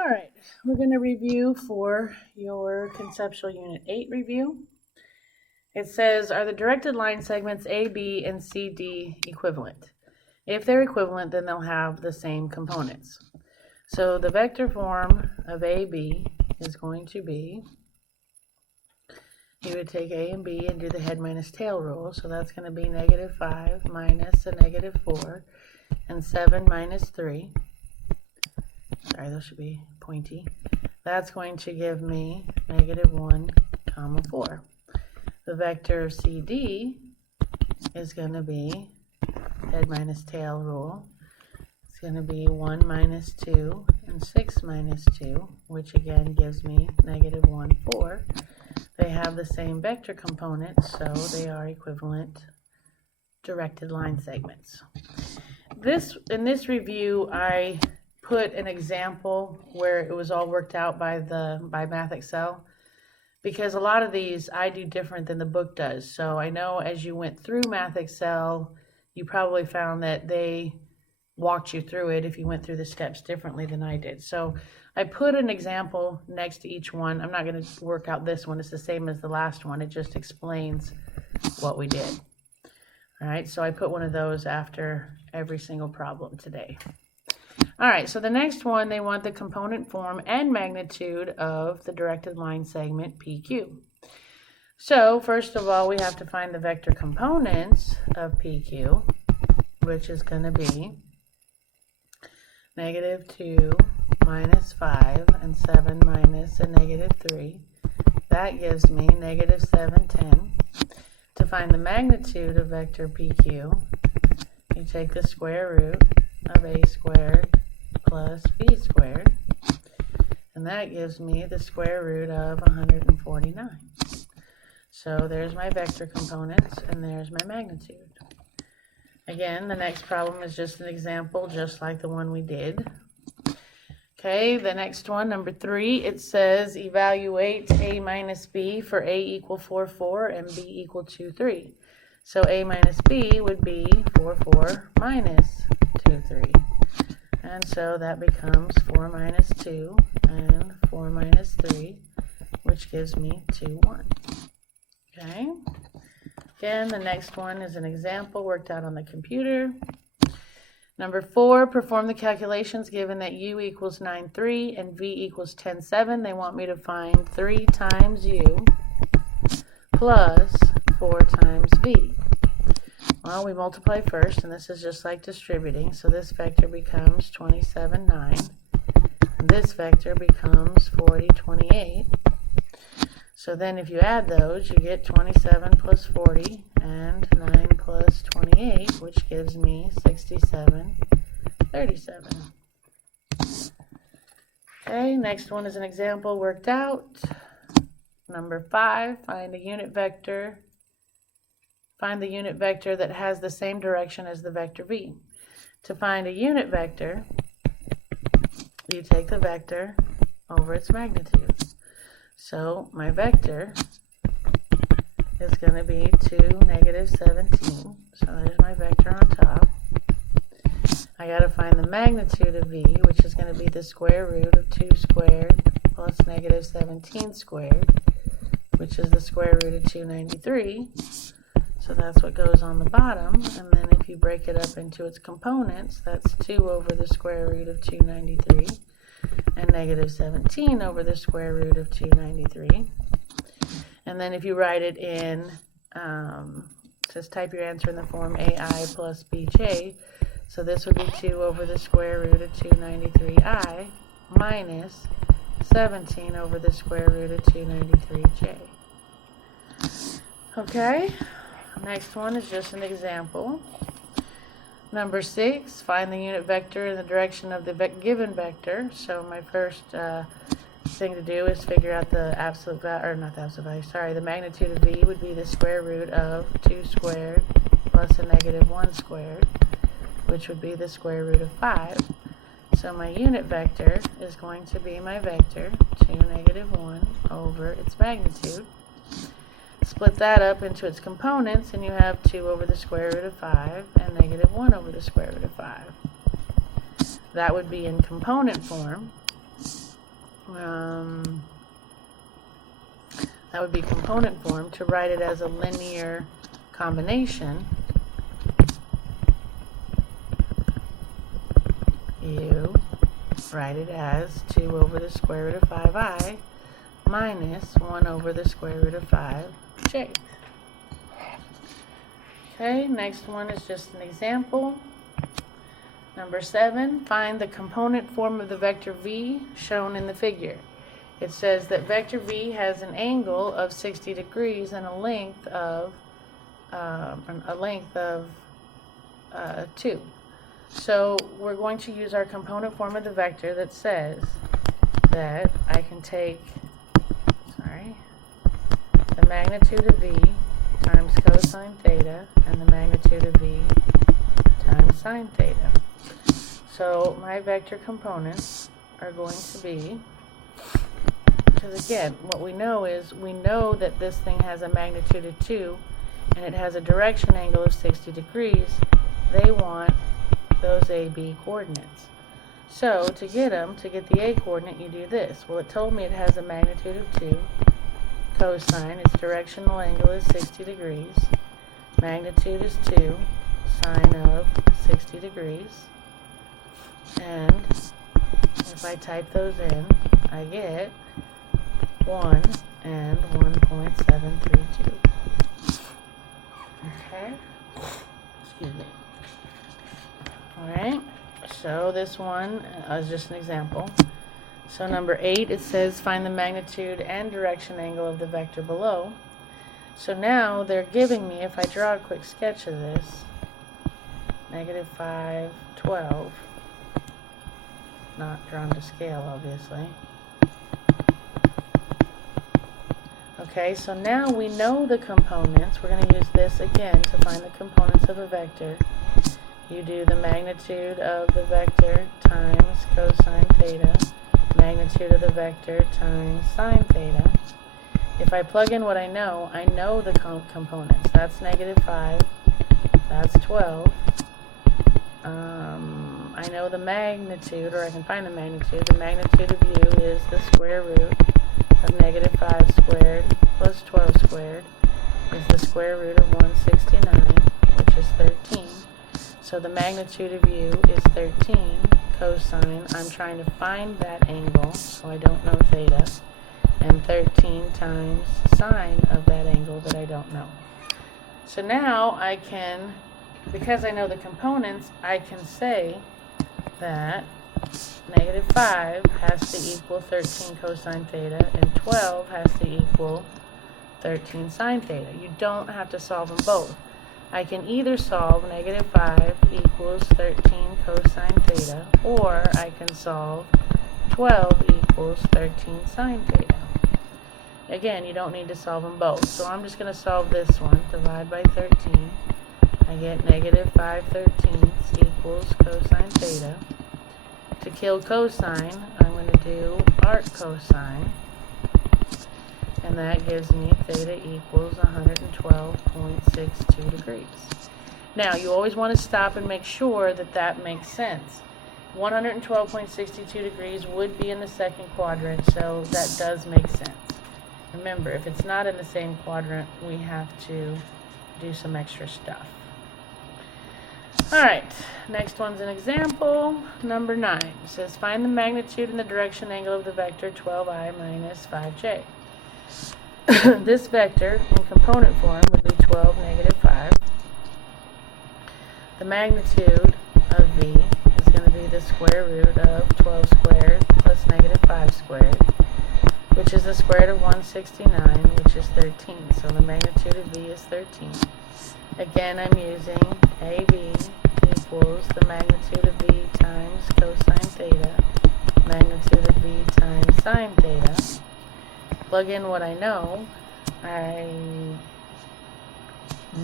All right, we're going to review for your conceptual unit 8 review. It says, are the directed line segments A, B, and C, D equivalent? If they're equivalent, then they'll have the same components. So the vector form of AB is going to be, you would take A and B and do the head minus tail rule. So that's going to be -5 minus a -4 and 7 minus 3. Sorry, those should be pointy. That's going to give me -1, 4. The vector of CD is going to be head minus tail rule. It's going to be 1 minus 2 and 6 minus 2, which again gives me -1, 4. They have the same vector components, so they are equivalent directed line segments. In this review, I put an example where it was all worked out by Math Excel, because a lot of these I do different than the book does. So I know as you went through Math Excel, you probably found that they walked you through it if you went through the steps differently than I did. So I put an example next to each one. I'm not going to work out this one. It's the same as the last one. It just explains what we did. All right, so I put one of those after every single problem today. All right, so the next one, they want the component form and magnitude of the directed line segment PQ. So first of all, we have to find the vector components of PQ, which is going to be -2 minus 5 and 7 minus a -3. That gives me -7, 10. To find the magnitude of vector PQ, you take the square root of a squared plus b squared, and that gives me the square root of 149. So there's my vector components, and there's my magnitude. Again, the next problem is just an example, just like the one we did. Okay, the next one, number 3, it says evaluate A minus B for A equal 4, 4 and B equal 2, 3. So A minus B would be 4, 4 minus 2, 3. And so that becomes 4 minus 2 and 4 minus 3, which gives me 2, 1. Okay. Again, the next one is an example worked out on the computer. Number 4, perform the calculations given that U equals 9, 3 and V equals 10, 7. They want me to find 3 times U plus 4 times V. Well, we multiply first, and this is just like distributing. So this vector becomes 27, 9. And this vector becomes 40, 28. So then if you add those, you get 27 plus 40 and 9 plus 28, which gives me 67, 37. Okay, next one is an example worked out. Number 5, find a unit vector. Find the unit vector that has the same direction as the vector v. To find a unit vector, you take the vector over its magnitude. So my vector is going to be 2, -17. So there's my vector on top. I got to find the magnitude of v, which is going to be the square root of 2 squared plus -17 squared, which is the square root of 293. So that's what goes on the bottom, and then if you break it up into its components, that's 2 over the square root of 293 and -17 over the square root of 293. And then if you write it in, it says type your answer in the form AI plus BJ, so this would be 2 over the square root of 293I minus 17 over the square root of 293J. Okay. Next one is just an example. Number 6, find the unit vector in the direction of the given vector. So my first thing to do is figure out the absolute value, or not the absolute value, sorry, the magnitude of v would be the square root of 2 squared plus a -1 squared, which would be the square root of 5. So my unit vector is going to be my vector, 2, -1 over its magnitude. Split that up into its components, and you have 2 over the square root of 5 and -1 over the square root of 5. That would be in component form. that would be component form. To write it as a linear combination, you write it as 2 over the square root of 5i minus 1 over the square root of 5j. Okay, next one is just an example. Number 7, find the component form of the vector v shown in the figure. It says that vector v has an angle of 60 degrees and a length of 2. So we're going to use our component form of the vector that says that I can take, the magnitude of v times cosine theta and the magnitude of v times sine theta. So my vector components are going to be, because again, what we know is, we know that this thing has a magnitude of 2 and it has a direction angle of 60 degrees. They want those AB coordinates. So to get the A coordinate, you do this. Well, it told me it has a magnitude of 2. Cosine, its directional angle is 60 degrees. Magnitude is 2. Sine of 60 degrees. And if I type those in, I get 1 and 1.732. Okay? Excuse me. Alright, so this one is just an example. So number 8, it says find the magnitude and direction angle of the vector below. So now they're giving me, if I draw a quick sketch of this, -5, 12, not drawn to scale obviously. Okay, so now we know the components. We're going to use this again to find the components of a vector. You do the magnitude of the vector times cosine theta, magnitude of the vector times sine theta. If I plug in what I know the components. That's -5, that's 12. I know the magnitude, or I can find the magnitude. The magnitude of u is the square root of -5 squared plus 12 squared is the square root of 169, which is 13. So the magnitude of u is 13. Cosine, I'm trying to find that angle, so I don't know theta, and 13 times sine of that angle that I don't know. So now I can, because I know the components, I can say that -5 has to equal 13 cosine theta and 12 has to equal 13 sine theta. You don't have to solve them both. I can either solve -5 equals 13 cosine theta, or I can solve 12 equals 13 sine theta. Again, you don't need to solve them both. So I'm just going to solve this one. Divide by 13. I get -5/13 equals cosine theta. To kill cosine, I'm going to do arc cosine. And that gives me theta equals 112.62 degrees. Now, you always want to stop and make sure that that makes sense. 112.62 degrees would be in the second quadrant, so that does make sense. Remember, if it's not in the same quadrant, we have to do some extra stuff. Alright, next one's an example. Number 9 says find the magnitude and the direction angle of the vector 12i minus 5j. This vector in component form would be 12, -5. The magnitude of v is going to be the square root of 12 squared plus -5 squared, which is the square root of 169, which is 13. So the magnitude of v is 13. Again, I'm using AB equals the magnitude of v times cosine theta, magnitude of v times sine theta. Plug in what I know. I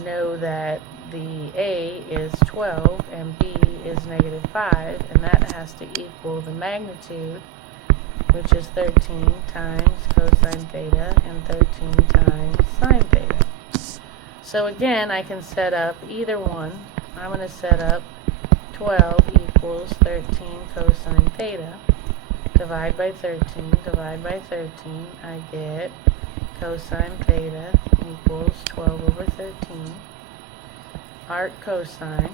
know that the A is 12 and B is -5, and that has to equal the magnitude, which is 13 times cosine theta and 13 times sine theta. So again, I can set up either one. I'm going to set up 12 equals 13 cosine theta, divide by 13, divide by 13, I get cosine theta equals 12 over 13. Arc cosine,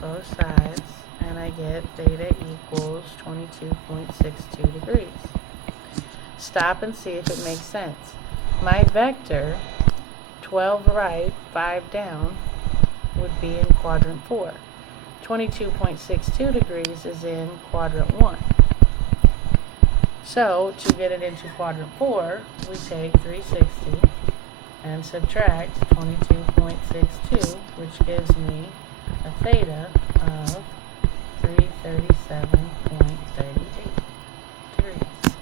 both sides, and I get theta equals 22.62 degrees. Stop and see if it makes sense. My vector, 12 right, 5 down, would be in quadrant 4. 22.62 degrees is in quadrant 1. So, to get it into quadrant 4, we take 360 and subtract 22.62, which gives me a theta of 337.38 degrees.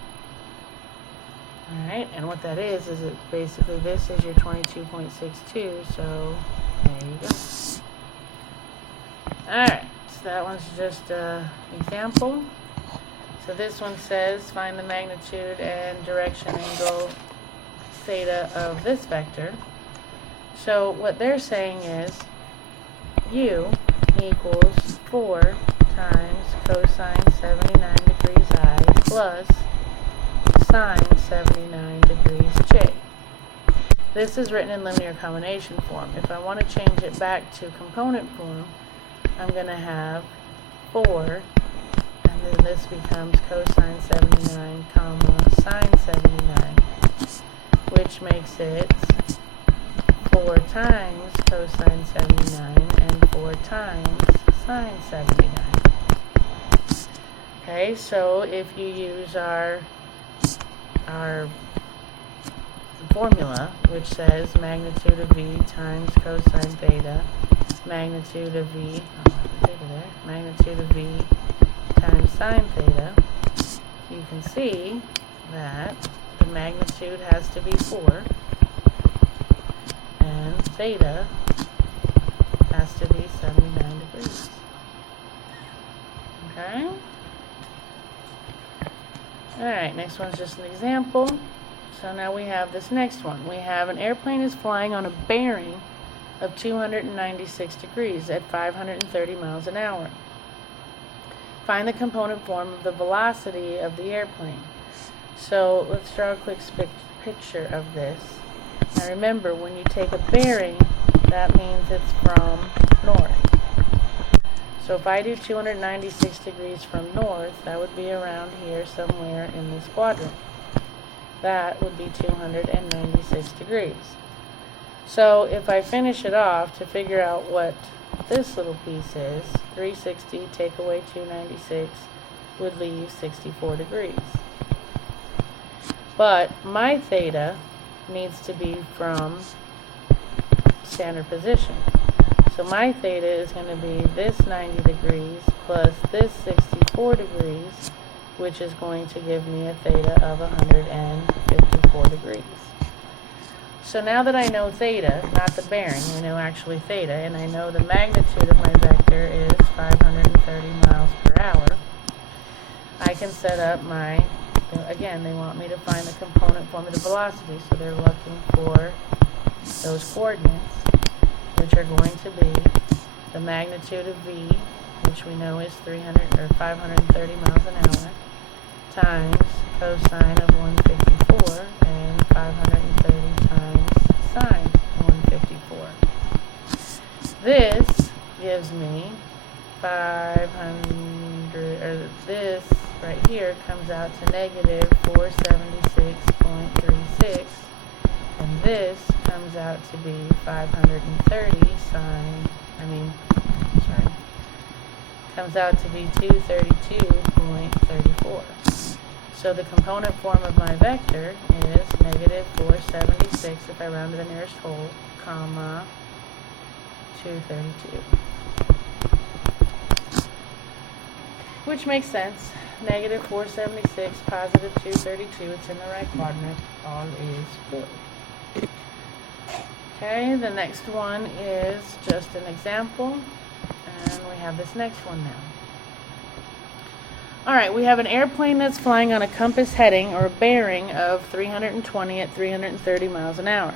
Alright, and what that is it basically this is your 22.62, so there you go. Alright, so that one's just an example. So this one says find the magnitude and direction angle theta of this vector. So what they're saying is u equals 4 times cosine 79 degrees I plus sine 79 degrees j. This is written in linear combination form. If I want to change it back to component form, I'm going to have 4, and then this becomes cosine 79 comma sine 79, which makes it 4 times cosine 79 and 4 times sine 79. Okay, so if you use our formula, which says magnitude of v times cosine theta, magnitude of v, magnitude of v times sine theta, you can see that the magnitude has to be 4, and theta has to be 79 degrees. Okay? Alright, next one's just an example. So now we have this next one. We have an airplane is flying on a bearing of 296 degrees at 530 miles an hour. Find the component form of the velocity of the airplane. So let's draw a quick picture of this. Now remember, when you take a bearing, that means it's from north. So if I do 296 degrees from north, that would be around here somewhere in this quadrant. That would be 296 degrees. So if I finish it off to figure out what this little piece is, 360 take away 296 would leave 64 degrees. But my theta needs to be from standard position. So my theta is going to be this 90 degrees plus this 64 degrees, which is going to give me a theta of 154 degrees. So now that I know theta, not the bearing, I know actually theta, and I know the magnitude of my vector is 530 miles per hour, I can set up my, again, they want me to find the component form of the velocity, so they're looking for those coordinates, which are going to be the magnitude of v, which we know is 530 miles an hour, times cosine of 154, and 530 times sine 154. This gives me 500, or this right here comes out to negative 476.36, and this comes out to be 530 comes out to be 232.34. So the component form of my vector is negative 476, if I round to the nearest whole, comma, 232. Which makes sense. Negative 476, positive 232, it's in the right quadrant. All is good. Okay, the next one is just an example, and we have this next one now. Alright, we have an airplane that's flying on a compass heading or a bearing of 320 at 330 miles an hour.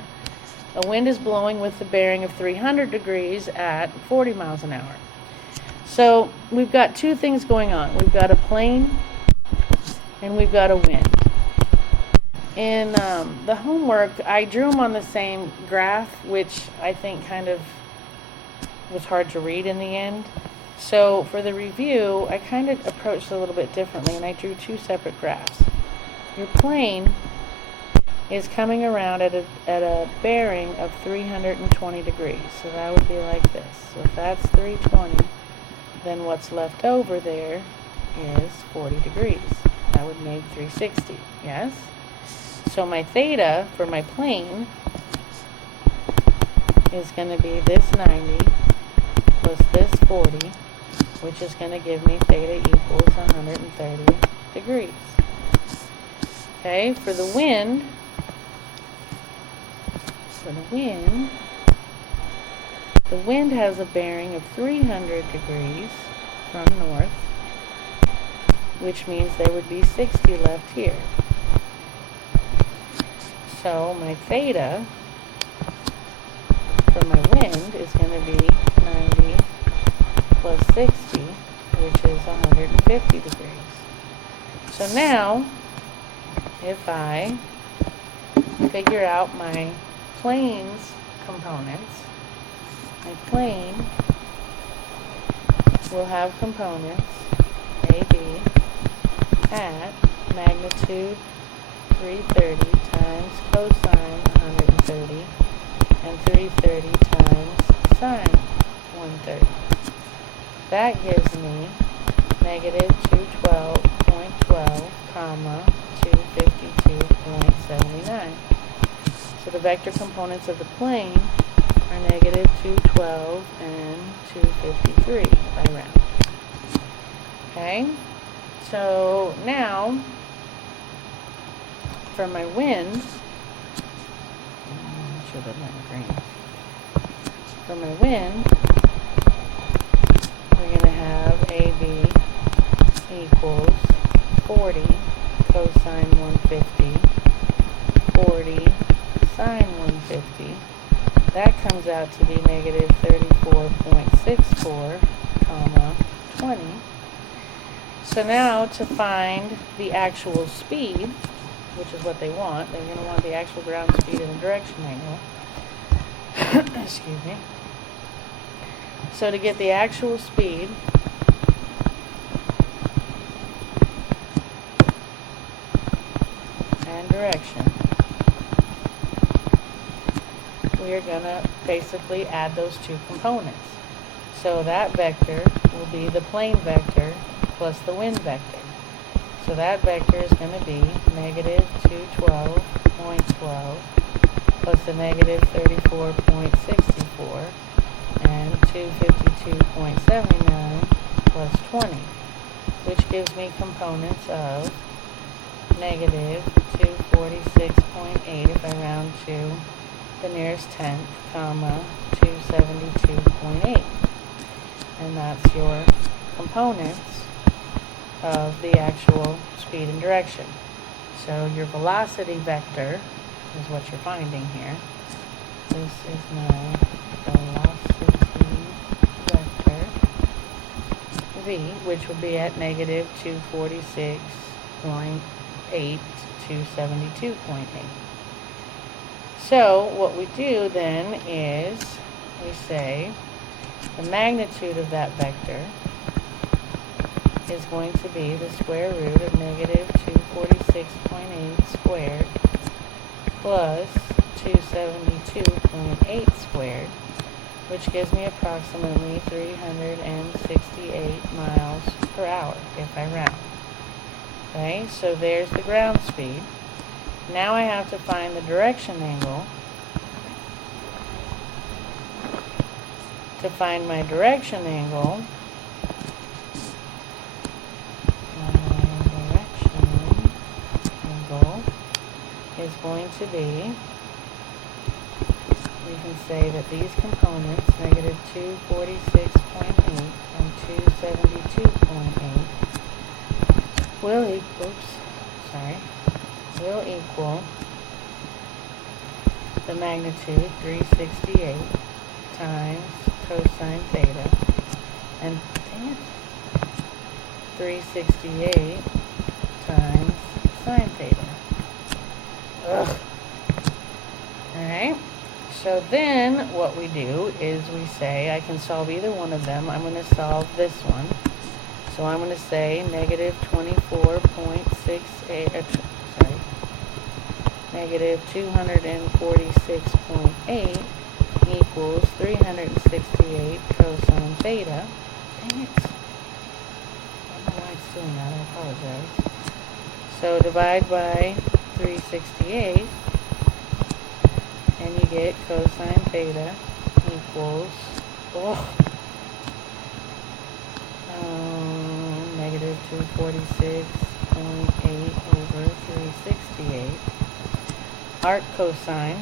A wind is blowing with the bearing of 300 degrees at 40 miles an hour. So we've got two things going on. We've got a plane and we've got a wind. In the homework, I drew them on the same graph, which I think kind of was hard to read in the end. So for the review, I kind of approached it a little bit differently, and I drew two separate graphs. Your plane is coming around at a bearing of 320 degrees. So that would be like this. So if that's 320, then what's left over there is 40 degrees. That would make 360, yes? So my theta for my plane is going to be this 90 plus this 40, which is going to give me theta equals 130 degrees. Okay, for the wind, the wind has a bearing of 300 degrees from north, which means there would be 60 left here. So my theta for my wind is going to be 90 plus 60, which is 150 degrees. So now, if I figure out my plane's components, my plane will have components AB at magnitude 330 times cosine 130 and 330 times sine 130. That gives me negative 212.12, comma 252.79. So the vector components of the plane are negative 212 and 253 if I round. Okay, so now for my wind, for my wind, we're going to have AB equals 40 cosine 150, 40 sine 150. That comes out to be negative 34.64, comma 20. So now to find the actual speed, which is what they want, they're going to want the actual ground speed and the direction angle. Excuse me. So to get the actual speed, and direction, we are going to basically add those two components. So that vector will be the plane vector plus the wind vector. So that vector is going to be negative 212.12 plus the negative 34.64 and 252.79 plus 20, which gives me components of negative 246.8 if I round to the nearest tenth, comma 272.8. And that's your components of the actual speed and direction. So your velocity vector is what you're finding here. This is my velocity vector V, which will be at negative 246.8 to 72.8. So what we do then is we say the magnitude of that vector is going to be the square root of negative 246.8 squared plus 272.8 squared, which gives me approximately 368 miles per hour if I round. Okay, so there's the ground speed. Now I have to find the direction angle. To find my direction angle, is going to be, we can say that these components, negative 246.8 and 272.8, will equal the magnitude 368 times cosine theta, and Dang it. 368 times sine theta. Ugh. Alright, so then what we do is we say, I can solve either one of them. I'm going to solve this one. So I'm going to say negative 24.68, negative 246.8 equals 368 cosine theta. Dang it. I don't know why it's doing that. I apologize. So divide by 368, and you get cosine theta equals, negative 246.8 over 368. Arc cosine.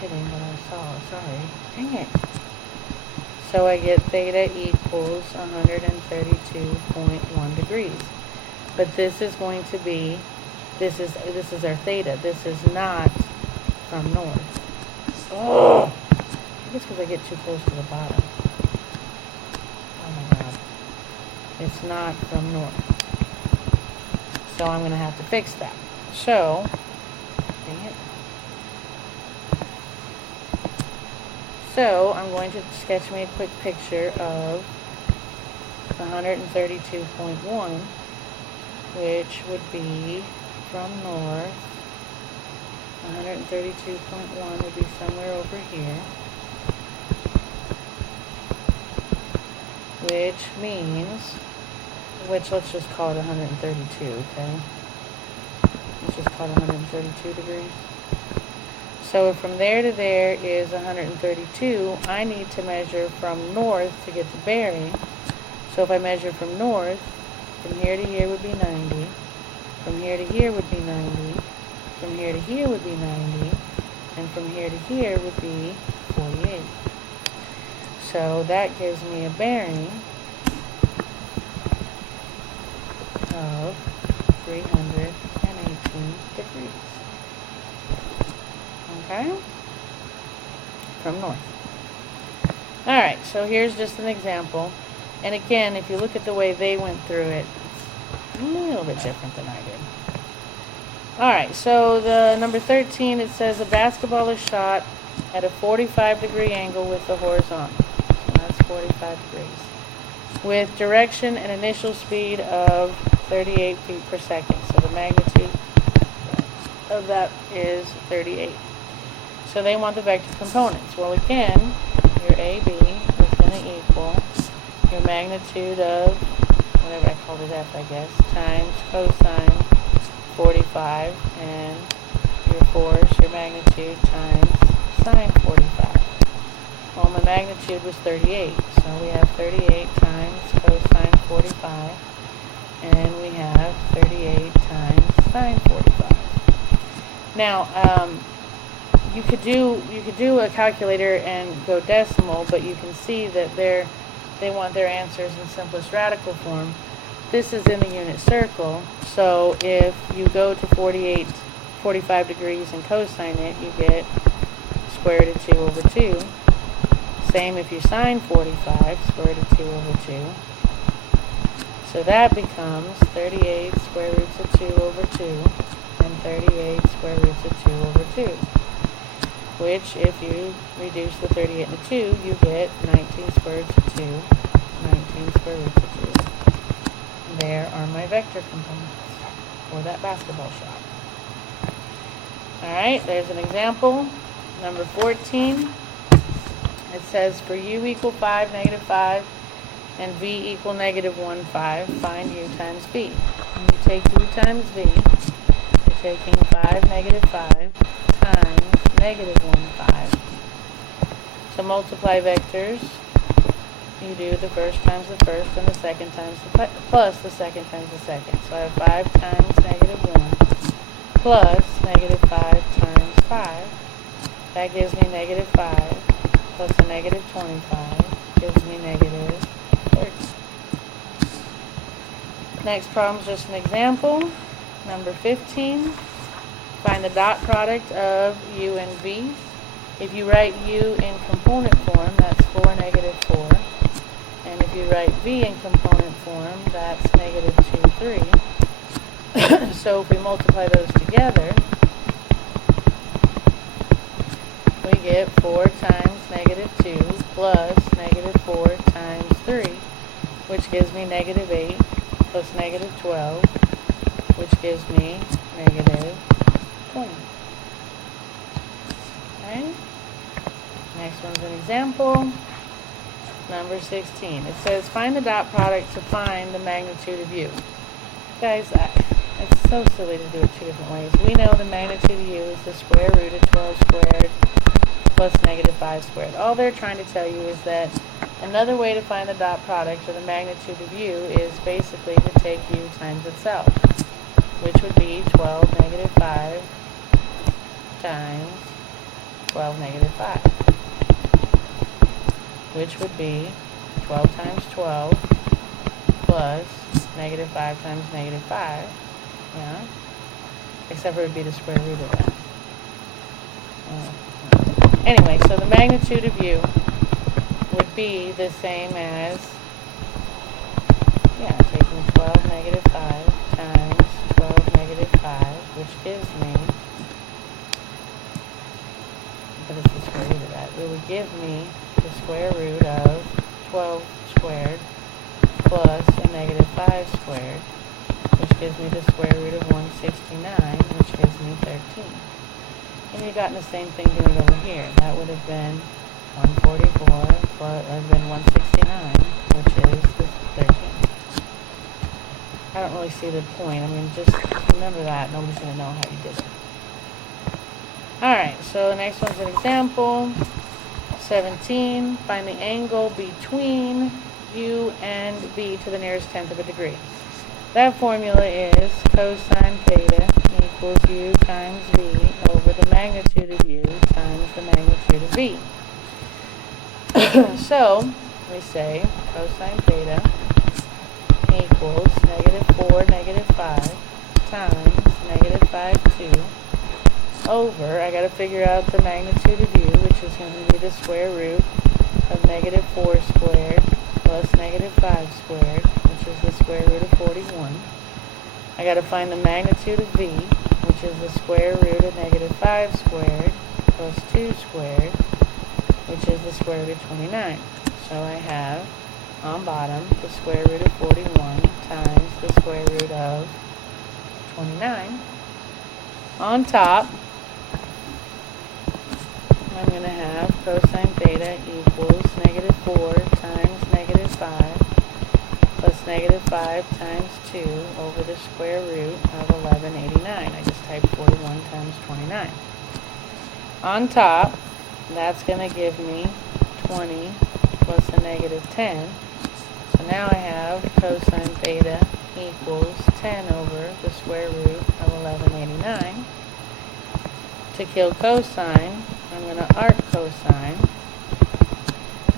Hitting what I saw, sorry. Dang it. So I get theta equals 132.1 degrees. But this is going to be, this is our theta. This is not from north. Oh! I think it's because I get too close to the bottom. Oh my god. It's not from north. So I'm going to have to fix that. So, dang it. So I'm going to sketch me a quick picture of 132.1, which would be from north. 132.1 would be somewhere over here, which means, let's just call it 132, okay? Let's just call it 132 degrees. So from there to there is 132. I need to measure from north to get the bearing. So if I measure from north, from here to here would be 90. From here to here would be 90. From here to here would be 90. And from here to here would be 48. So that gives me a bearing of 318 degrees. Okay, from north. Alright, so here's just an example. And again, if you look at the way they went through it, it's a little bit different than I did. Alright, so the number 13, it says a basketball is shot at a 45-degree angle with the horizontal. So that's 45 degrees. With direction and initial speed of 38 feet per second. So the magnitude of that is 38. So they want the vector components. Well, again, your AB is going to equal your magnitude of, whatever I called it F, I guess, times cosine 45, and your force, your magnitude, times sine 45. Well, my magnitude was 38, so we have 38 times cosine 45, and we have 38 times sine 45. Now, you could do a calculator and go decimal, but you can see that they want their answers in simplest radical form. This is in the unit circle, so if you go to 45 degrees and cosine it, you get square root of 2 over 2. Same if you sine 45, square root of 2 over 2. So that becomes 38 square roots of 2 over 2, and 38 square roots of 2 over 2. Which, if you reduce the 38 into 2, you get 19 square roots of 2, 19 square roots of 2. There are my vector components for that basketball shot. Alright, there's an example. Number 14. It says for u equal 5, negative 5, and v equal negative 1, 5, find u times v. When you take u times v, you're taking 5, negative 5, times negative 1, 5. So multiply vectors. You do the first times the first and the second times the plus the second times the second. So I have 5 times negative 1 plus negative 5 times 5. That gives me negative 5 plus a negative 25 gives me negative 30. Next problem is just an example. Number 15. Find the dot product of u and v. If you write u in component form, that's 4, negative 4. And if you write v in component form, that's negative 2, 3. So if we multiply those together, we get 4 times negative 2 plus negative 4 times 3, which gives me negative 8 plus negative 12, which gives me negative 20. Okay? Next one's an example. Number 16. It says, find the dot product to find the magnitude of u. Guys, it's so silly to do it two different ways. We know the magnitude of u is the square root of 12 squared plus negative 5 squared. All they're trying to tell you is that another way to find the dot product or the magnitude of u is basically to take u times itself, which would be 12 negative 5 times 12 negative 5, which would be 12 times 12 plus negative 5 times negative 5, yeah, except for it would be the square root of that. Anyway, so the magnitude of u would be the same as, yeah, taking 12 negative 5 times 12 negative 5, which gives me, but it's the square root of that. It would give me the square root of 12 squared plus a negative 5 squared, which gives me the square root of 169, which gives me 13. And you've gotten the same thing doing it over here. That would have been 144 plus, that would have been 169, which is the 13. I don't really see the point. I mean, just remember that. Nobody's going to know how you did it. Alright, so the next one's an example. 17. Find the angle between u and v to the nearest tenth of a degree. That formula is cosine theta equals u times v over the magnitude of u times the magnitude of v. So, we say cosine theta equals negative 4, negative 5 times negative 5, 2 over, I got to figure out the magnitude of u, which is going to be the square root of negative 4 squared plus negative 5 squared, which is the square root of 41. I got to find the magnitude of v, which is the square root of negative 5 squared plus 2 squared, which is the square root of 29. So I have, on bottom, the square root of 41 times the square root of 29. On top, I'm going to have cosine theta equals negative 4 times negative 5 plus negative 5 times 2 over the square root of 1189. I just typed 41 times 29. On top, that's going to give me 20 plus a negative 10. So now I have cosine theta equals 10 over the square root of 1189. To kill cosine, I'm going to arc cosine,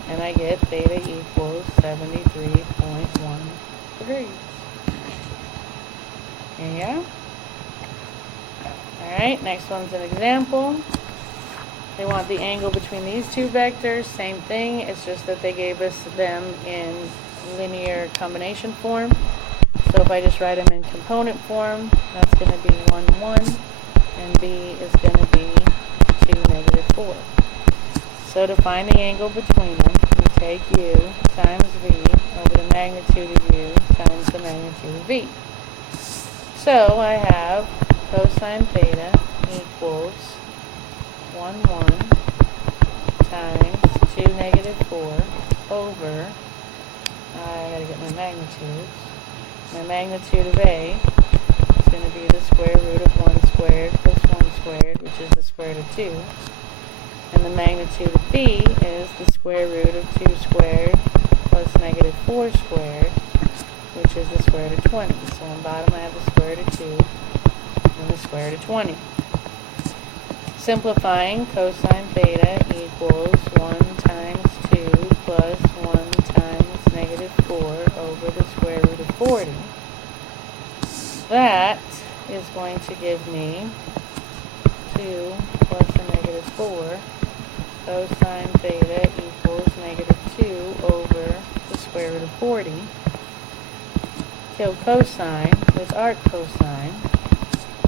and I get theta equals 73.1 degrees. There you go. Alright, next one's an example. They want the angle between these two vectors. Same thing, it's just that they gave us them in linear combination form. So if I just write them in component form, that's going to be 1, 1, and b is going to be 2, negative 4. So to find the angle between them, we take u times v over the magnitude of u times the magnitude of v. So I have cosine theta equals 1, 1 times 2, negative 4 over, I gotta get my magnitudes. My magnitude of a is going to be the square root of 1 squared plus 1 squared, which is the square root of 2. And the magnitude of b is the square root of 2 squared plus negative 4 squared, which is the square root of 20. So on the bottom I have the square root of 2 and the square root of 20. Simplifying, cosine theta equals 1 times 2 plus 1 times negative 4 over the square root of 40. That is going to give me 2 plus a negative 4. Cosine theta equals negative 2 over the square root of 40. Kill cosine with arc cosine,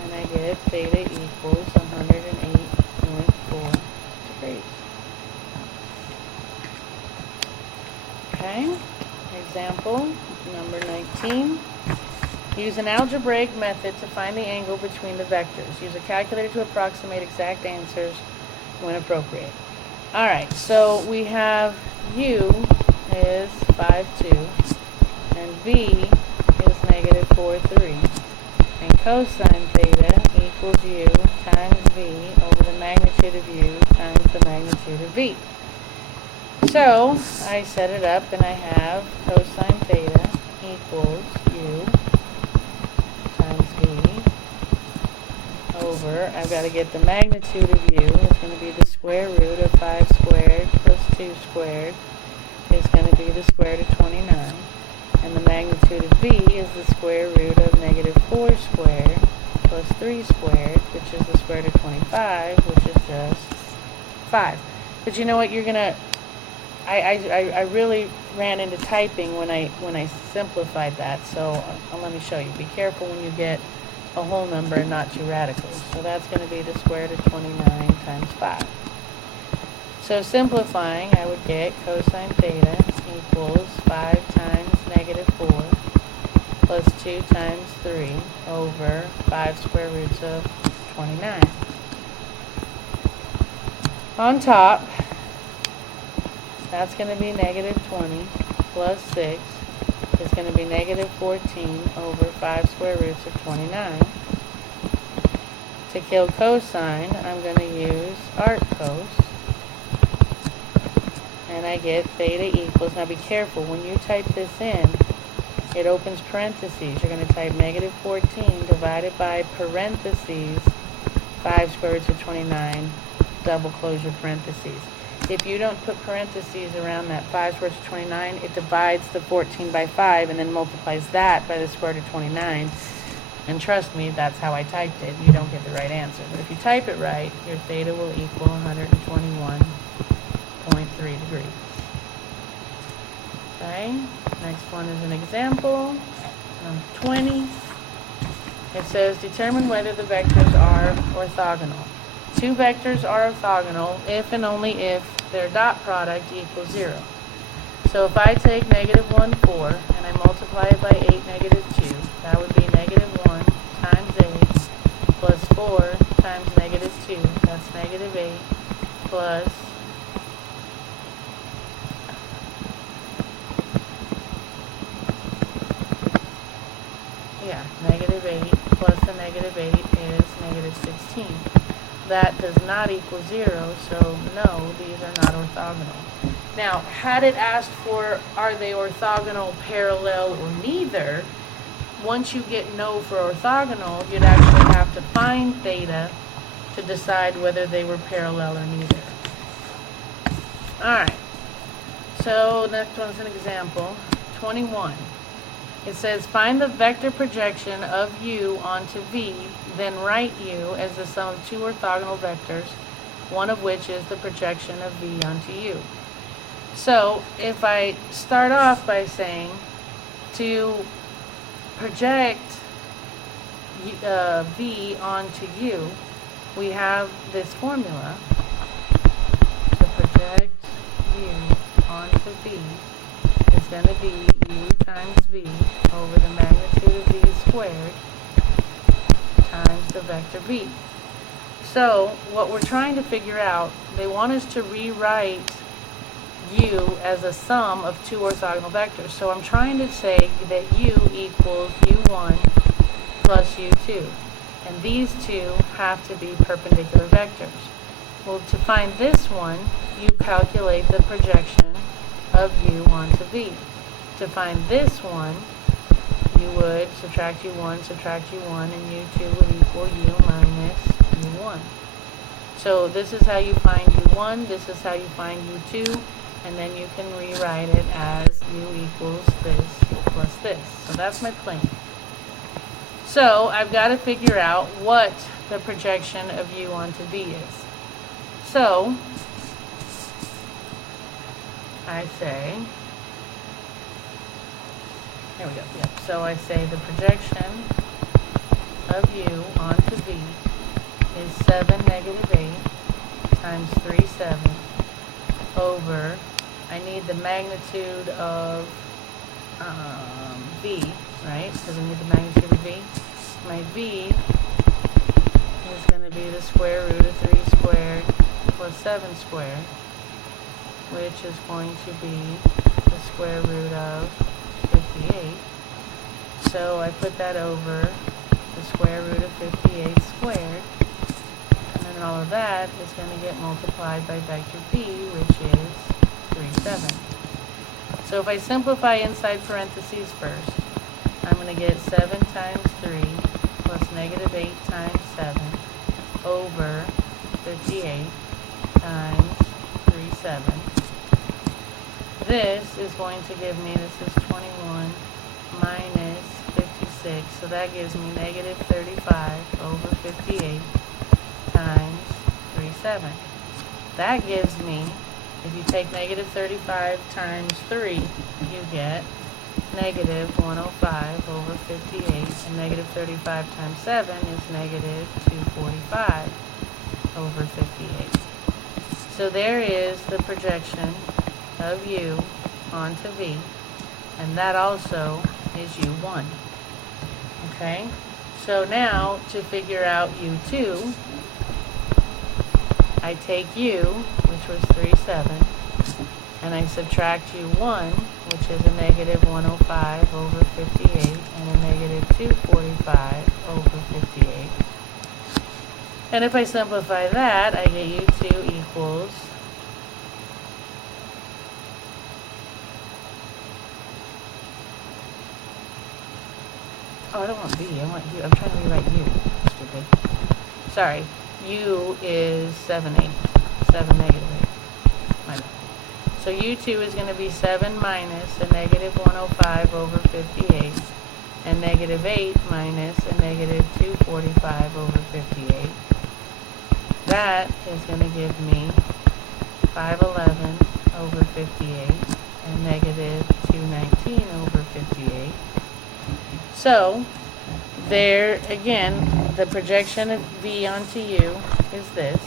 and I get theta equals 108.4 degrees. Okay, example number 19. Use an algebraic method to find the angle between the vectors. Use a calculator to approximate exact answers when appropriate. Alright, so we have u is 5,2 and v is negative 4,3. And cosine theta equals u times v over the magnitude of u times the magnitude of v. So I set it up and I have cosine theta equals u times v over, I've got to get the magnitude of u, it's going to be the square root of 5 squared plus 2 squared is going to be the square root of 29. And the magnitude of v is the square root of negative 4 squared plus 3 squared, which is the square root of 25, which is just 5. But you know what, you're going to, I really ran into typing when I simplified that, so let me show you. Be careful when you get a whole number and not two radicals. So that's going to be the square root of 29 times 5. So simplifying, I would get cosine theta equals 5 times negative 4 plus 2 times 3 over 5 square roots of 29. On top, that's going to be negative 20 plus 6 is going to be negative 14 over 5 square roots of 29. To kill cosine, I'm going to use arc cos. And I get theta equals, now be careful, when you type this in, it opens parentheses. You're going to type negative 14 divided by parentheses 5 square roots of 29, double close your parentheses. If you don't put parentheses around that 5 square root of 29, it divides the 14 by 5 and then multiplies that by the square root of 29. And trust me, that's how I typed it. You don't get the right answer. But if you type it right, your theta will equal 121.3 degrees. Okay, next one is an example. 20. It says, determine whether the vectors are orthogonal. Two vectors are orthogonal if and only if their dot product equals 0. So if I take negative 1, 4, and I multiply it by 8, negative 2, that would be negative 1 times 8 plus 4 times negative 2. That's negative 8 plus negative 8 plus a negative 8 is negative 16. That does not equal 0, so no, these are not orthogonal. Now, had it asked for are they orthogonal, parallel, or neither, once you get no for orthogonal, you'd actually have to find theta to decide whether they were parallel or neither. Alright, so next one's an example. 21. It says, find the vector projection of u onto v, then write u as the sum of two orthogonal vectors, one of which is the projection of v onto u. So, if I start off by saying, to project v onto u, we have this formula. To project u onto v is going to be u times v over the magnitude of v squared times the vector v. So what we're trying to figure out, they want us to rewrite u as a sum of two orthogonal vectors. So I'm trying to say that u equals u1 plus u2. And these two have to be perpendicular vectors. Well, to find this one, you calculate the projection of u onto v. To find this one, you would subtract u1, and u2 would equal u minus u1. So this is how you find u1, this is how you find u2, and then you can rewrite it as u equals this plus this. So that's my plan. So I've got to figure out what the projection of u onto v is. So I say, here we go, yep. So I say the projection of u onto v is 7, negative 8 times 3, 7 over, I need the magnitude of v, right? Because I need the magnitude of v. My v is going to be the square root of 3 squared plus 7 squared, which is going to be the square root of 58. So I put that over the square root of 58 squared, and then all of that is going to get multiplied by vector b, which is 3, 7. So if I simplify inside parentheses first, I'm going to get 7 times 3 plus negative 8 times 7 over 58 times 3, 7. This is going to give me, this is 21 minus 56, so that gives me negative 35 over 58 times 3, 7. That gives me, if you take negative 35 times 3, you get negative 105 over 58, and negative 35 times 7 is negative 245 over 58. So there is the projection of u onto v, and that also is u1. Okay, so now to figure out u2, I take u, which was 3, 7, and I subtract u1, which is a negative 105 over 58, and a negative 245 over 58. And if I simplify that, I get u2 equals I don't want b, I want u. I'm trying to rewrite u. Stupid. Sorry. U is 7, 8. 7, negative 8. My bad. So u2 is going to be 7 minus a negative 105 over 58, and negative 8 minus a negative 245 over 58. That is going to give me 511 over 58, and negative 219 over 58. So, there, again, the projection of v onto u is this.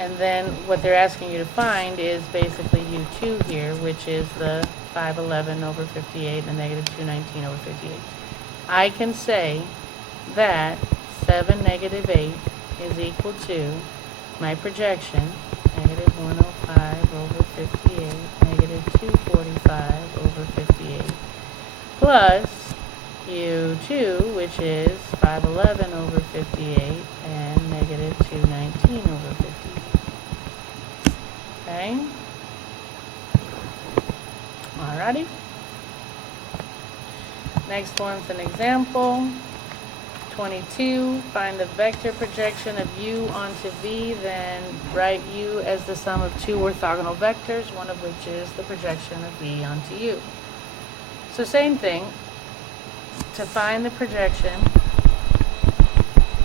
And then what they're asking you to find is basically u2 here, which is the 511 over 58 and negative 219 over 58. I can say that 7, negative 8 is equal to my projection, negative 105 over 58, negative 245 over 58, plus u2, which is 511 over 58 and negative 219 over 58. Okay? Alrighty. Next one's an example. 22. Find the vector projection of u onto v, then write u as the sum of two orthogonal vectors, one of which is the projection of v onto u. So same thing. To find the projection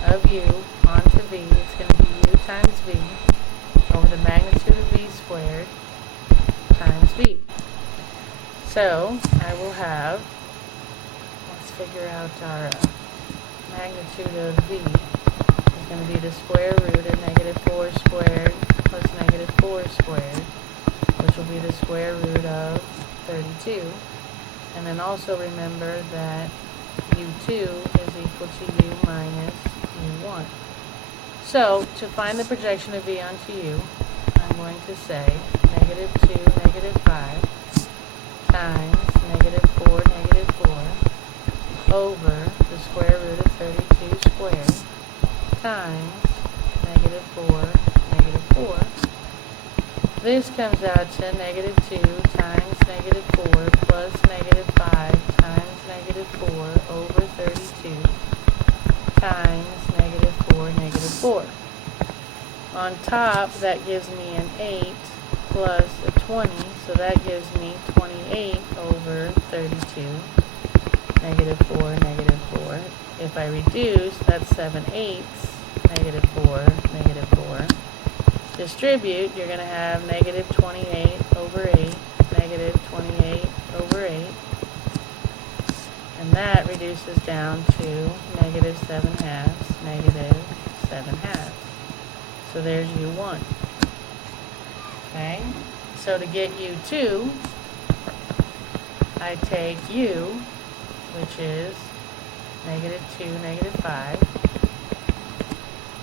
of u onto v, it's going to be u times v over the magnitude of v squared times v. So I will have, let's figure out our magnitude of v is going to be the square root of negative 4 squared plus negative 4 squared, which will be the square root of 32. And then also remember that u2 is equal to u minus u1. So, to find the projection of v onto u, I'm going to say negative 2, negative 5 times negative 4, negative 4 over the square root of 32 squared times negative 4, negative 4. This comes out to negative 2 times negative 4 plus negative 5 times negative 4 over 32 times negative 4, negative 4. On top, that gives me an 8 plus a 20, so that gives me 28 over 32 negative 4, negative 4. If I reduce, that's 7/8, negative 4, negative 4. Distribute, you're going to have negative 28 over 8, negative 28 over 8. And that reduces down to negative 7/2, negative 7/2. So there's U1. Okay? So to get U2, I take U, which is negative 2, negative 5,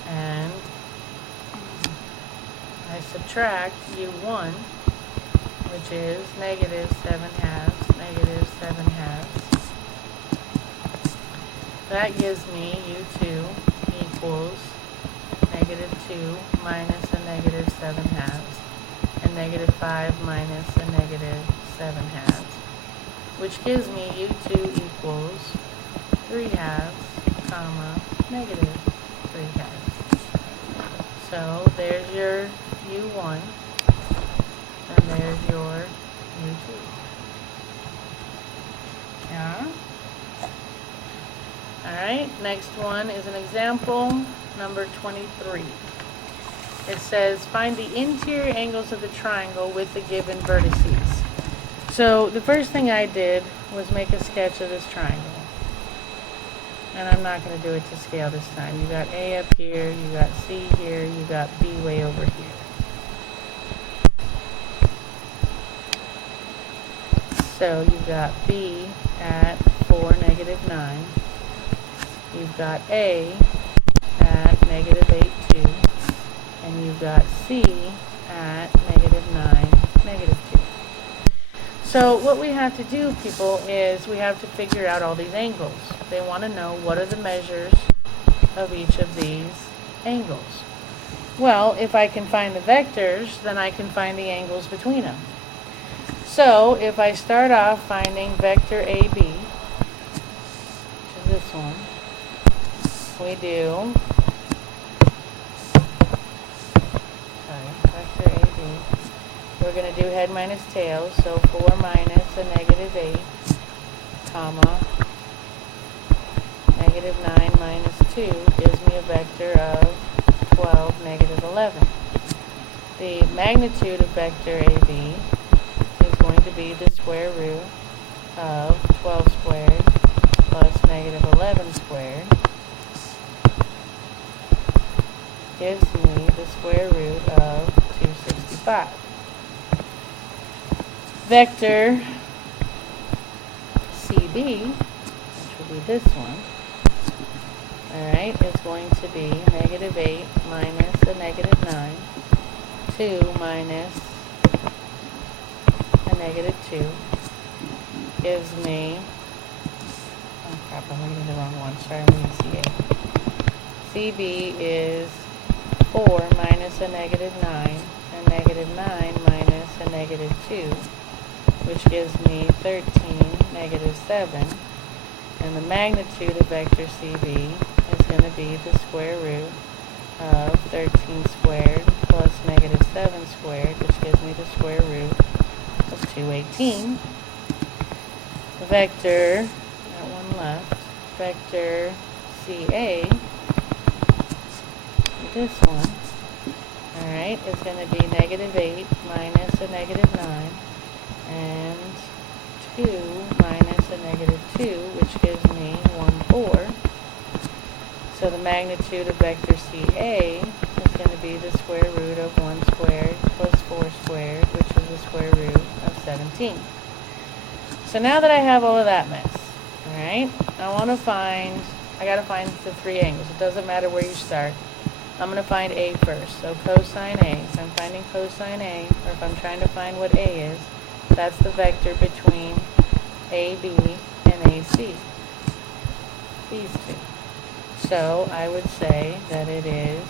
and I subtract U1, which is negative 7/2, negative 7/2. That gives me U2 equals negative 2 minus a negative 7/2, and negative 5 minus a negative 7/2, which gives me U2 equals 3/2, comma, negative 3/2. So there's your U1, and there's your U2. Yeah? Alright, next one is an example, number 23. It says, find the interior angles of the triangle with the given vertices. So the first thing I did was make a sketch of this triangle. And I'm not going to do it to scale this time. You got A up here, you got C here, you got B way over here. So you've got B at 4, negative 9. You've got A at negative 8, 2. And you've got C at negative 9, negative 2. So what we have to do, people, is we have to figure out all these angles. They want to know what are the measures of each of these angles. Well, if I can find the vectors, then I can find the angles between them. So if I start off finding vector AB, which is this one, we do, vector AB, we're going to do head minus tail, so 4 minus a negative 8, comma, negative 9 minus 2 gives me a vector of 12, negative 11. The magnitude of vector AB is going to be the square root of 12 squared plus negative 11 squared gives me the square root of 265. Vector CB, which will be this one, alright, is going to be negative 8 minus a negative 9, 2 minus a negative 2, gives me, oh crap, I'm reading the wrong one, sorry, I'm reading CA. CB is 4 minus a negative 9, and negative 9 minus a negative 2, which gives me 13, negative 7, and the magnitude of vector CB is going to be the square root of 13 squared plus negative 7 squared, which gives me the square root of 218. Vector, got one left, vector CA, this one, alright, is going to be negative 8 minus a negative 9, and 2 minus a negative 2, which gives me 1, 4. So the magnitude of vector CA is going to be the square root of 1 squared plus 4 squared, which is the square root of 17. So now that I have all of that mess, alright, I gotta find the three angles. It doesn't matter where you start. I'm going to find A first. So cosine A. If I'm finding cosine A, or if I'm trying to find what A is, that's the vector between AB and AC. These two. So I would say that it is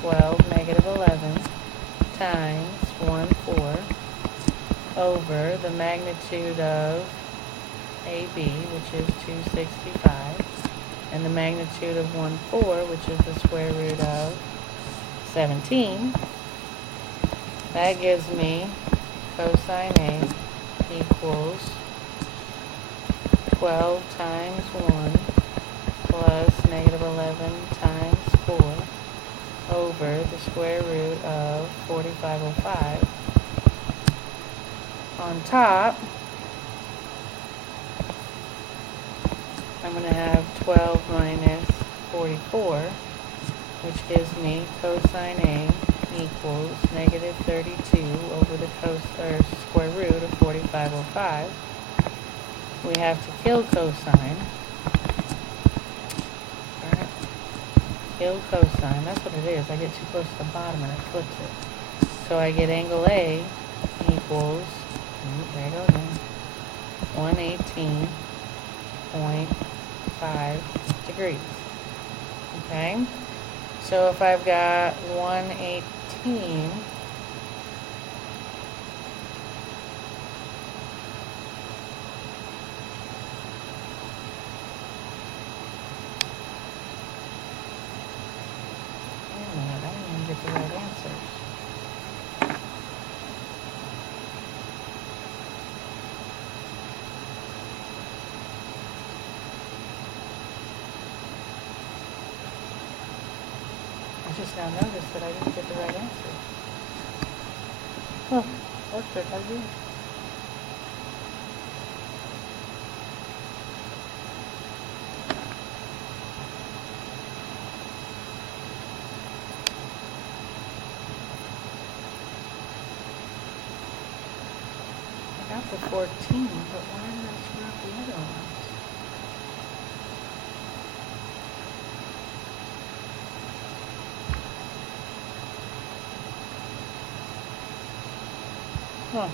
12, negative 11 times 1, 4 over the magnitude of AB, which is 265, and the magnitude of 1, 4, which is the square root of 17. That gives me cosine A equals 12 times 1 plus negative 11 times 4 over the square root of 4505. On top, I'm going to have 12 minus 44, which gives me cosine A equals negative 32 over the square root of 4505. We have to kill cosine. Alright. Kill cosine. That's what it is. I get too close to the bottom and it flips it. So I get angle A equals, there you go again, 118.5 degrees. Okay? So if I've got 118, get the right answers. I just now noticed that I didn't get the right answers. Oh, that's good. How do you? I got the 14, but why did I screw up the other ones? Huh.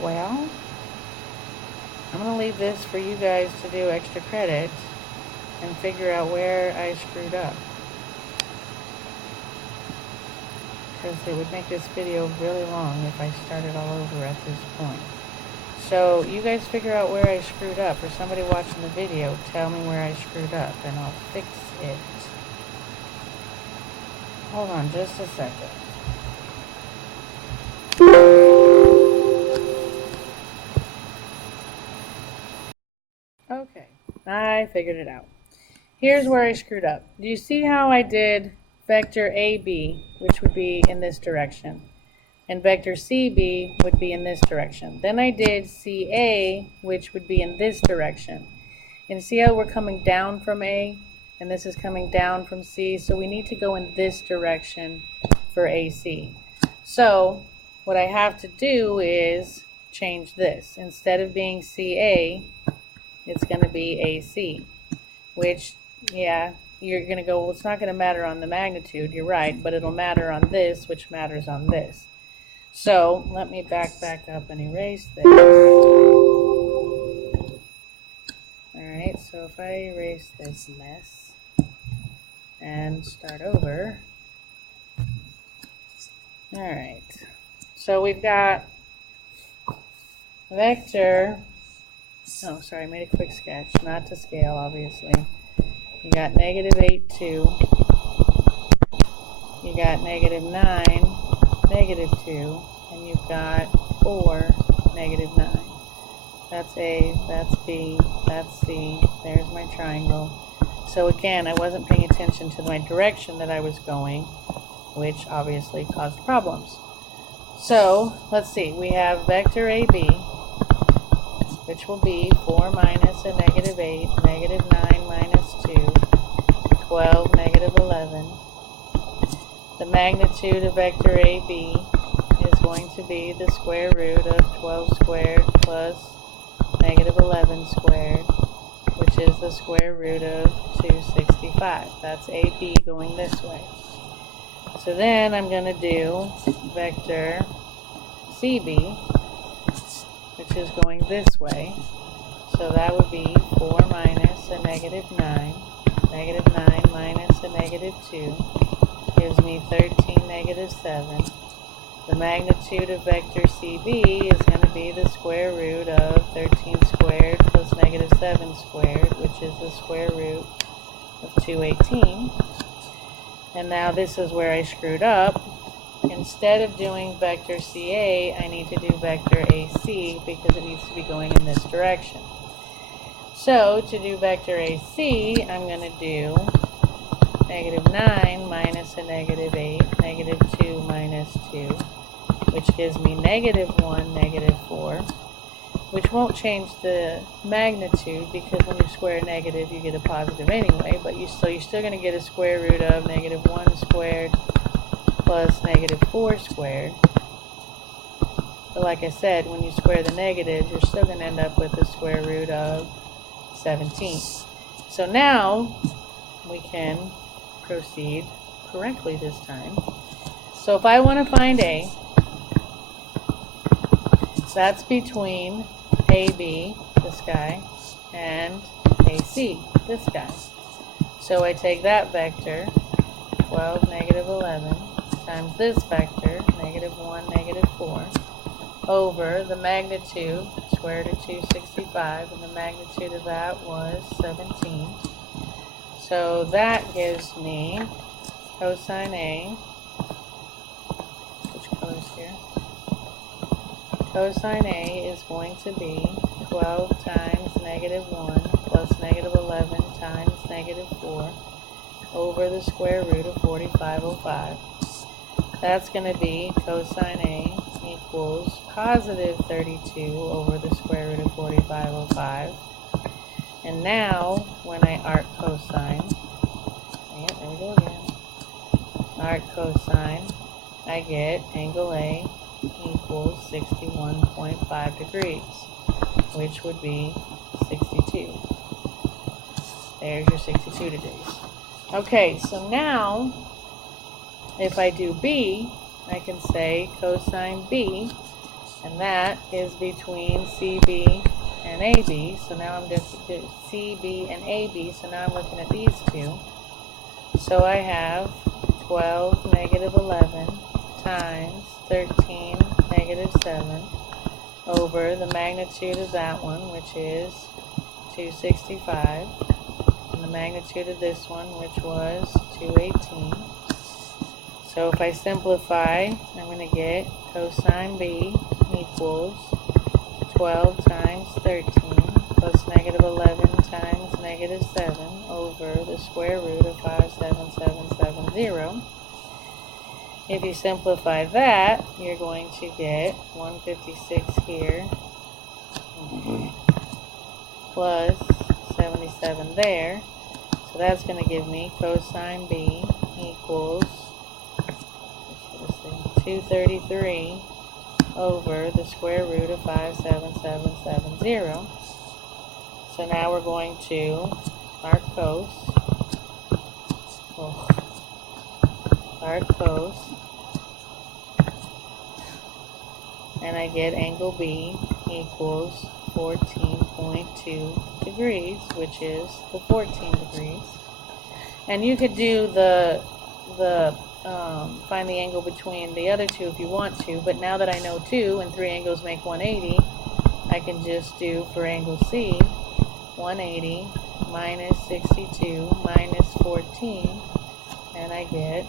Well, I'm going to leave this for you guys to do extra credit and figure out where I screwed up. Because it would make this video really long if I started all over at this point. So you guys figure out where I screwed up, or somebody watching the video tell me where I screwed up and I'll fix it. Hold on just a second. Okay, I figured it out. Here's where I screwed up. Do you see how I did vector AB, which would be in this direction, and vector CB would be in this direction? Then I did CA, which would be in this direction. And see how we're coming down from A, and this is coming down from C, so we need to go in this direction for AC. So what I have to do is change this. Instead of being CA, it's going to be AC, which, yeah, you're going to go, well, it's not going to matter on the magnitude, you're right, but it'll matter on this, which matters on this. So let me back up and erase this. Alright, so if I erase this mess and start over, alright, so we've got vector, oh sorry, I made a quick sketch, not to scale obviously. You got negative 8, 2, you got negative 9, negative 2, and you've got 4, negative 9. That's A, that's B, that's C, there's my triangle. So again, I wasn't paying attention to my direction that I was going, which obviously caused problems. So, let's see, we have vector AB, which will be 4 minus a negative 8, negative 9 minus 2, 12, negative 11. The magnitude of vector AB is going to be the square root of 12 squared plus negative 11 squared, which is the square root of 265. That's AB going this way. So then I'm going to do vector CB, which is going this way. So that would be 4 minus a negative 9. Negative 9 minus a negative 2 gives me 13, negative 7. The magnitude of vector CB is going to be the square root of 13 squared plus negative 7 squared, which is the square root of 218. And now this is where I screwed up. instead of doing vector CA, I need to do vector AC because it needs to be going in this direction. So to do vector AC, I'm going to do -9 minus a -8, -2 minus 2, which gives me -1, -4, which won't change the magnitude because when you square a negative, you get a positive anyway, but so you're still going to get a square root of -1 squared plus -4 squared. But like I said, when you square the negatives, you're still going to end up with a square root of 17. So now we can proceed correctly this time. So if I want to find A, that's between AB, this guy, and AC, this guy. So I take that vector, 12, -11, times this vector, -1, -4, over the magnitude, square root of 265, and the magnitude of that was 17. So that gives me cosine A, which color's here? Cosine A is going to be 12 times -1 plus -11 times -4 over the square root of 4505. That's going to be cosine A equals positive 32 over the square root of 4505. And now, when I arc cosine, there we go again, arc cosine, I get angle A equals 61.5 degrees, which would be 62. There's your 62 degrees. Okay, so now, if I do B, I can say cosine B, and that is between CB and AB. So now I'm just CB and AB, so now I'm looking at these two. So I have 12 -11 times 13 -7 over the magnitude of that one, which is 265, and the magnitude of this one, which was 218. So if I simplify, I'm going to get cosine B equals 12 times 13 plus -11 times -7 over the square root of 57770. If you simplify that, you're going to get 156 here plus 77 there. So that's going to give me cosine B equals 233 over the square root of 57770. So now we're going to arc cos, and I get angle B equals 14.2 degrees, which is the 14 degrees. And you could do find the angle between the other two if you want to, but now that I know 2 and 3 angles make 180, I can just do for angle C 180 minus 62 minus 14, and I get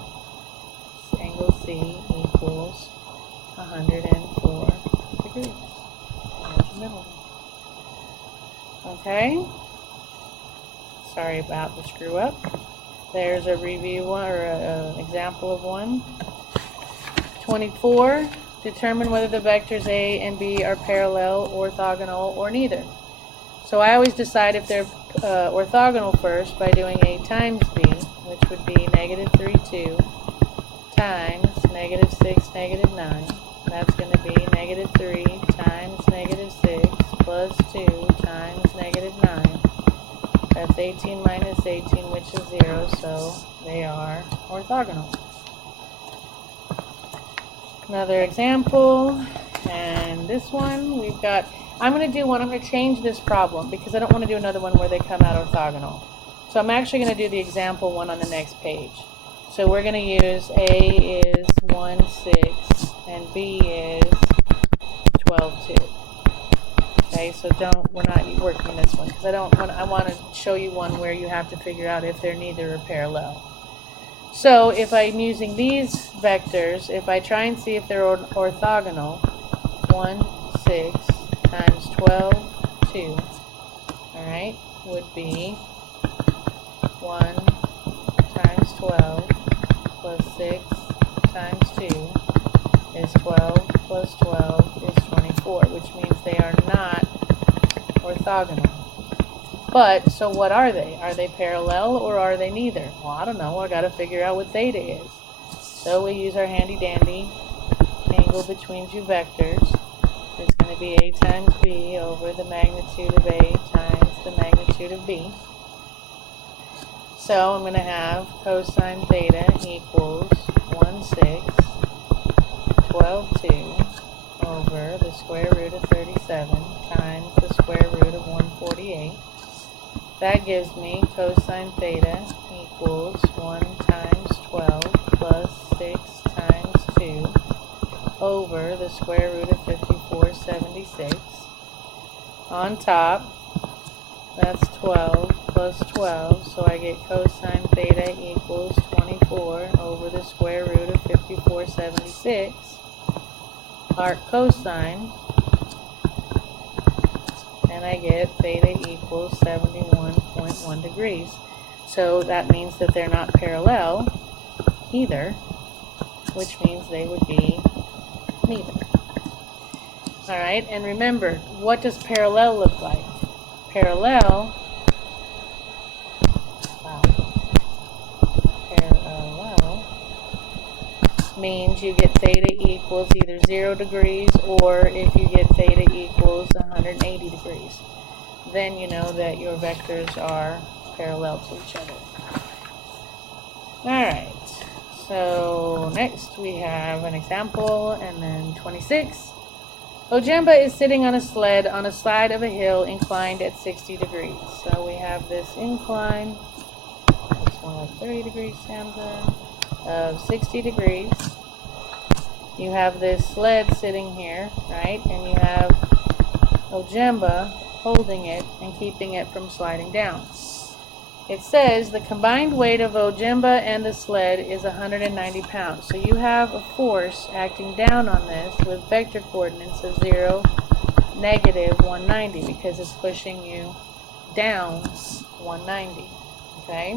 angle C equals 104 degrees. There's the middle. Okay? Sorry about the screw up. There's a review one, or an example of one. 24. Determine whether the vectors A and B are parallel, orthogonal, or neither. So I always decide if they're orthogonal first by doing A times B, which would be -3, 2 times -6, -9. That's going to be -3 times -6 plus 2 times -9. That's 18 minus 18, which is 0, so they are orthogonal. Another example, and this one we've got, I'm going to change this problem because I don't want to do another one where they come out orthogonal. So I'm actually going to do the example one on the next page. So we're going to use A is 1, 6, and B is 12, 2. Okay, so we're not working this one because I want to show you one where you have to figure out if they're neither or parallel. So if I'm using these vectors, if I try and see if they're orthogonal, 1, 6 times 12, 2, alright, would be 1 times 12 plus 6 times 2 is 12 plus 12 is 24, which means they are not orthogonal. But, so what are they? Are they parallel or are they neither? Well, I don't know. I got to figure out what theta is. So we use our handy dandy angle between two vectors. It's going to be a times b over the magnitude of a times the magnitude of b. So I'm going to have cosine theta equals 1, 6, 12, 2 over the square root of 37 times the square root of 148. That gives me cosine theta equals 1 times 12 plus 6 times 2 over the square root of 5476. On top, that's 12 plus 12, so I get cosine theta equals 24 over the square root of 5476. Arc cosine, and I get theta equals 71.1 degrees. So that means that they're not parallel either, which means they would be neither. Alright, and remember, what does parallel look like? Parallel means you get theta equals either 0 degrees, or if you get theta equals 180 degrees, then you know that your vectors are parallel to each other. Alright, so next we have an example, and then 26. Ojemba is sitting on a sled on a side of a hill inclined at 60 degrees. So we have this incline, it's more like 30 degrees, Sandra, of 60 degrees. You have this sled sitting here, right? And you have Ojemba holding it and keeping it from sliding down. It says the combined weight of Ojemba and the sled is 190 pounds. So you have a force acting down on this with vector coordinates of 0, negative 190, because it's pushing you down 190. Okay?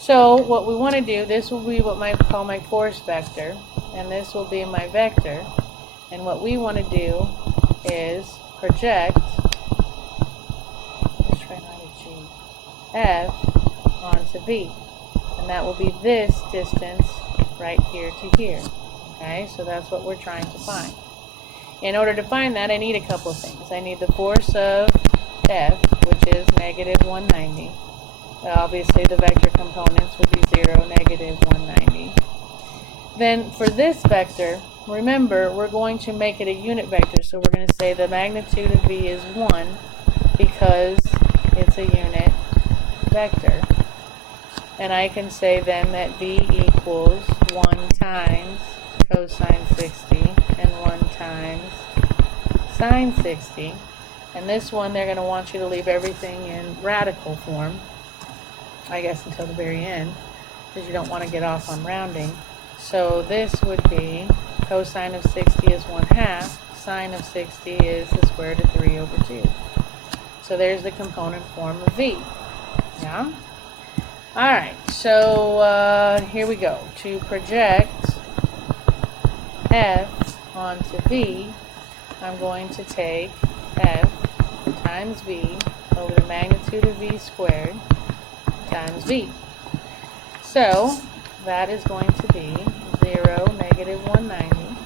So what we want to do, this will be what I call my force vector, and this will be my vector. And what we want to do is project, let's try not to G, F onto V. And that will be this distance right here to here. Okay, so that's what we're trying to find. In order to find that, I need a couple of things. I need the force of F, which is negative 190. Obviously, the vector components will be 0, negative 190. Then for this vector, remember, we're going to make it a unit vector. So we're going to say the magnitude of V is 1 because it's a unit vector. And I can say then that V equals 1 times cosine 60 and 1 times sine 60. And this one, they're going to want you to leave everything in radical form, I guess until the very end, because you don't want to get off on rounding. So this would be cosine of 60 is 1/2, sine of 60 is the square root of 3 over 2. So there's the component form of V. Yeah? Alright, so here we go. To project F onto V, I'm going to take F times V over the magnitude of V squared times V. So that is going to be 0, negative 190.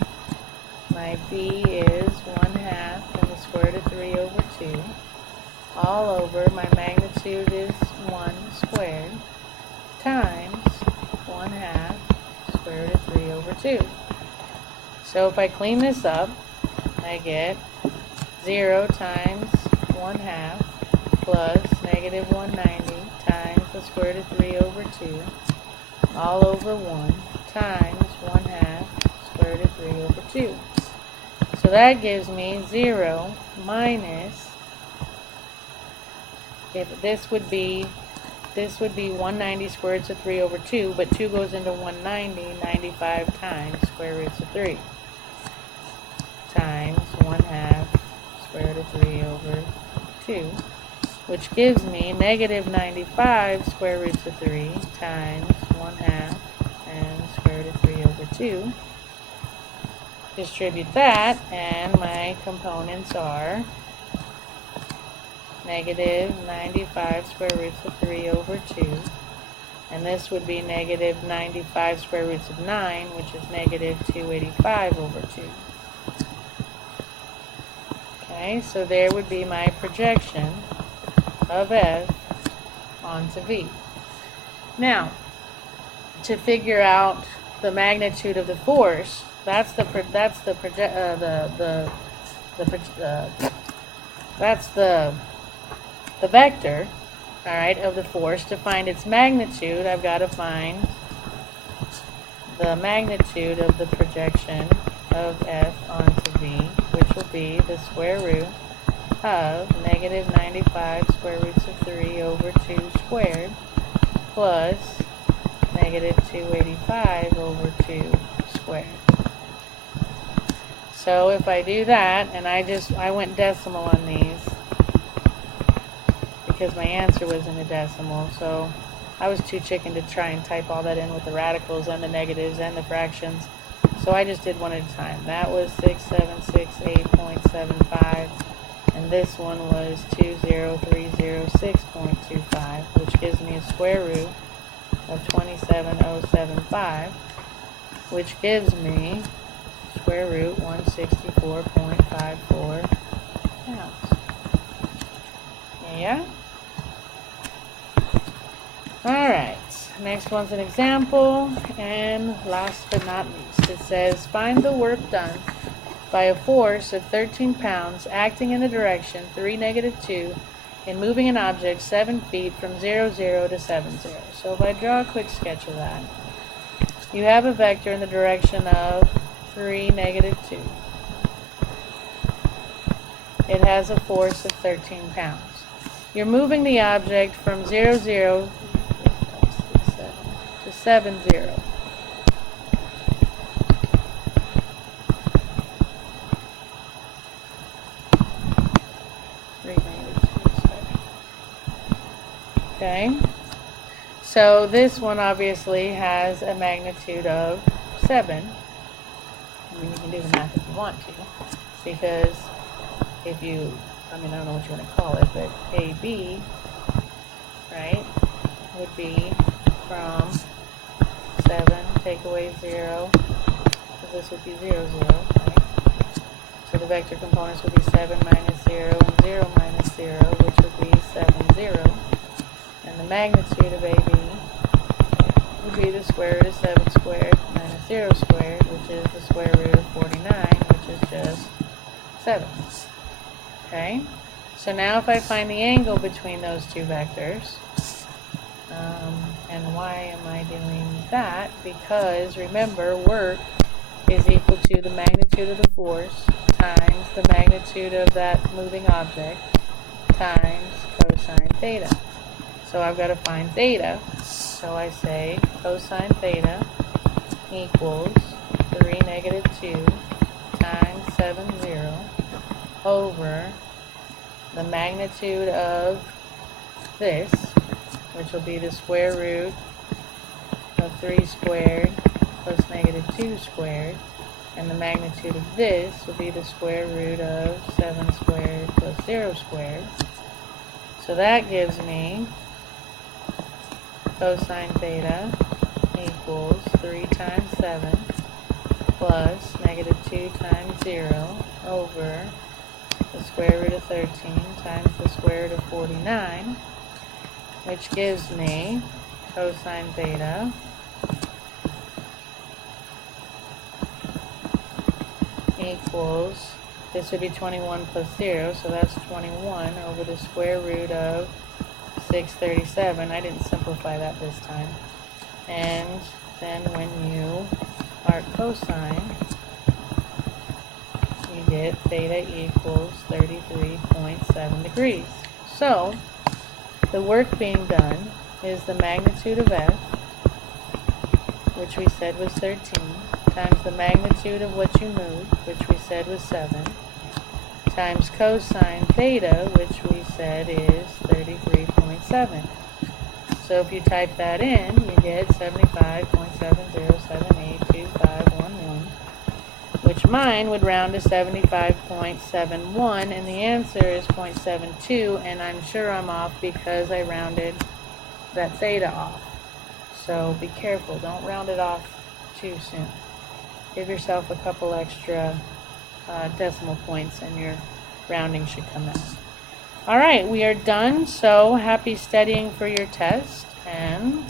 My V is 1/2 and the square root of 3 over 2. All over, my magnitude is 1 squared times 1/2 square root of 3 over 2. So if I clean this up, I get 0 times 1/2 plus negative 190 times the square root of 3 over 2 all over 1 times 1/2 square root of 3 over 2. So that gives me 0 minus, if this would be this would be 190 square roots of 3 over 2, but 2 goes into 190 95 times square roots of 3 times 1/2 square root of 3 over 2, which gives me negative 95 square roots of 3 times 1/2 and square root of 3 over 2. Distribute that, and my components are negative 95 square roots of 3 over 2, and this would be negative 95 square roots of 9, which is negative 285 over 2. Okay, so there would be my projection of F onto V. Now, to figure out the magnitude of the force, that's the vector, all right, of the force. To find its magnitude, I've got to find the magnitude of the projection of F onto V, which will be the square root of negative 95 square roots of 3 over 2 squared plus negative 285 over 2 squared. So if I do that, and I went decimal on these because my answer was in a decimal, so I was too chicken to try and type all that in with the radicals and the negatives and the fractions, so I just did one at a time. That was 6768.75, and this one was 20306.25, which gives me a square root of 27075, which gives me square root 164.54 pounds. Yeah? Alright, next one's an example, and last but not least, it says, find the work done by a force of 13 pounds acting in the direction 3, -2 in moving an object 7 feet from 0, 0 to 7, 0. So if I draw a quick sketch of that, you have a vector in the direction of 3, -2. It has a force of 13 pounds. You're moving the object from 0, 0 to 7, 0. Okay, so this one obviously has a magnitude of 7. I mean, you can do the math if you want to, because if you, I don't know what you want to call it, but AB, right, would be from 7, take away 0, because this would be 0, 0, right? So the vector components would be 7 minus 0 and 0 minus 0, which would be 7, 0. And the magnitude of AB would be the square root of 7 squared minus 0 squared, which is the square root of 49, which is just 7. Okay? So now if I find the angle between those two vectors, and why am I doing that? Because remember, work is equal to the magnitude of the force times the magnitude of that moving object times cosine theta. So I've got to find theta. So I say cosine theta equals 3, -2 times 7, 0 over the magnitude of this, which will be the square root of 3 squared plus -2 squared, and the magnitude of this will be the square root of 7 squared plus 0 squared. So that gives me cosine theta equals 3 times 7 plus -2 times 0 over the square root of 13 times the square root of 49, which gives me cosine theta equals, this would be 21 plus 0, so that's 21 over the square root of 637. I didn't simplify that this time. And then when you arc cosine, you get theta equals 33.7 degrees. So the work being done is the magnitude of f, which we said was 13, times the magnitude of what you moved, which we said was 7, times cosine theta, which we said is 33.7. So if you type that in, you get 75.70782511, which mine would round to 75.71, and the answer is 0.72, and I'm sure I'm off because I rounded that theta off. So be careful, don't round it off too soon. Give yourself a couple extra decimal points and your rounding should come out. All right, we are done. So happy studying for your test, and